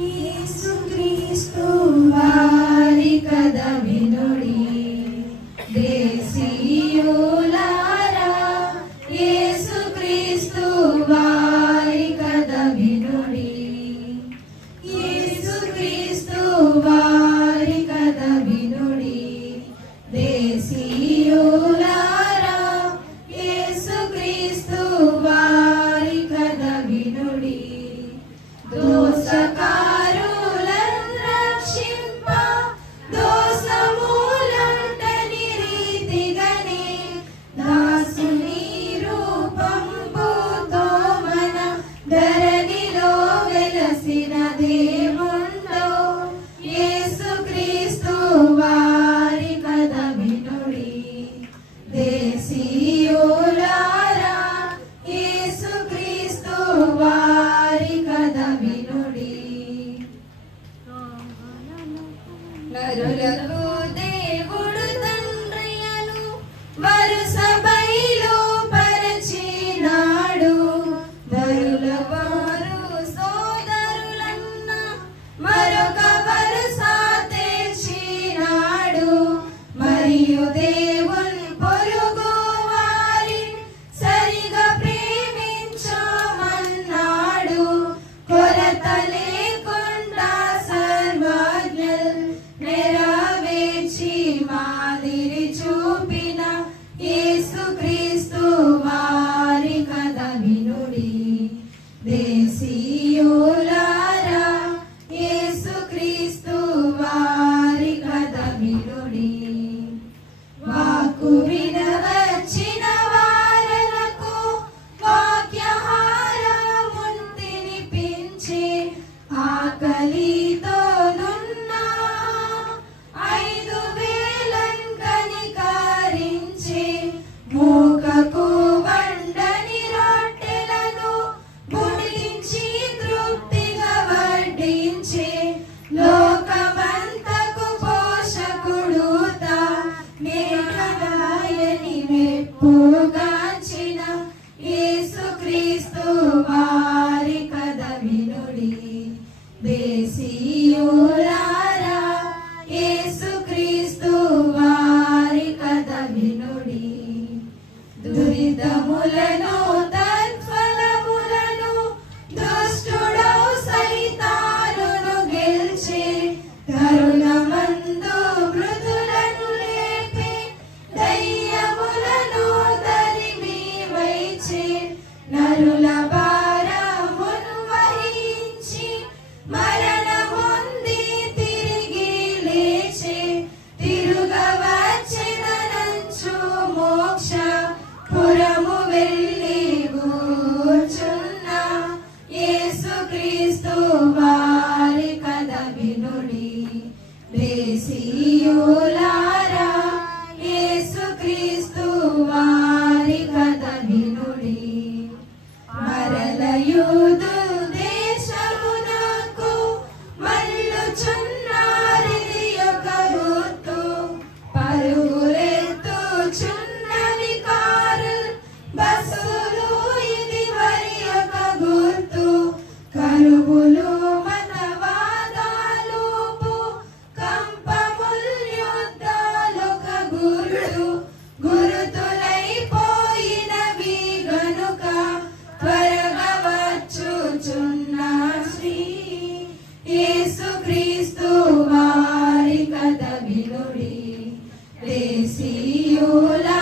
యేసుక్రీస్తు వారి కథ వినుడి దేశీయులారా, యేసుక్రీస్తు వారి కథ వినుడి, యేసుక్రీస్తు వారి కథ వినుడి దేశీయులారా, యేసుక్రీస్తు వారి కథ వినుడి. దోషకారులను రక్షింప దోషమూలంటని రీతిగనే దాసుని రూపంబుతో మన ధరణిలో వెలసిన దేవుండో యేసుక్రీస్తు వారి కథ వినుడి దేశీయులారా, యేసుక్రీస్తు వారి కథ వినుడి. నరులకు దేవుడు తండ్రియను వరుస బయలు పరచినాడు, నరుల వారు సోదరులన్న మరొక వరుస తెచ్చినాడు. మరియు దేవుని పొరుగు వారి సరిగా ప్రేమించమన్నాడు. కొరత లేకుండా సర్వజ్ఞులు నెరవేర్చి మాదిరి చూపిన యేసుక్రీస్తు వారి కథ వినుడి దేశీయులారా, యేసుక్రీస్తు వారి కథ వినుడి. వాక్కు వినవచ్చిన వారలకు వాక్యహారమును తినిపించి ఆకలితోనున్న 5,000 కనికరించి మూకకు వండని రొట్టెలను బుడిలించి తృప్తిగా వడ్డించి లోకమంతకు పోషకుడు మేఘనాయని మెప్పుగాంచిన యేసుక్రీస్తు వారి కథ వినుడి దేశీయులారా, యేసుక్రీస్తు వారి కథ వినుడి. దురితములను తత్ఫలములను దుష్టుడౌ సైతానును గెలిచి కరుణమందు మృదులను లేపి దయ్యములను తరిమి వైచి నరుల భారమును వహించి మరణముంది తిరిగి లేచి తిరుగవచ్చెదనంచు మోక్ష పురము వెళ్ళి కూర్చున్న యేసుక్రీస్తు వారి కథ వినుడి దేశీయులారా, యేసుక్రీస్తు వారి కథ వినుడి. మరల యూదు దేశమునకు మల్లుచున్నారిది ఒక గుర్తు, పరుగులెత్తుచున్నవి కారులు బస్సులు ఇది మరి ఒక గుర్తు, కరువులు మతవాదాలు కంపములు యుద్ధాలొక గుర్తు, గురుతులైపోయినవి గనుక త్వరగా వచ్చుచున్న శ్రీ యేసుక్రీస్తు వారి కథ వినుడి దేశీయులారా,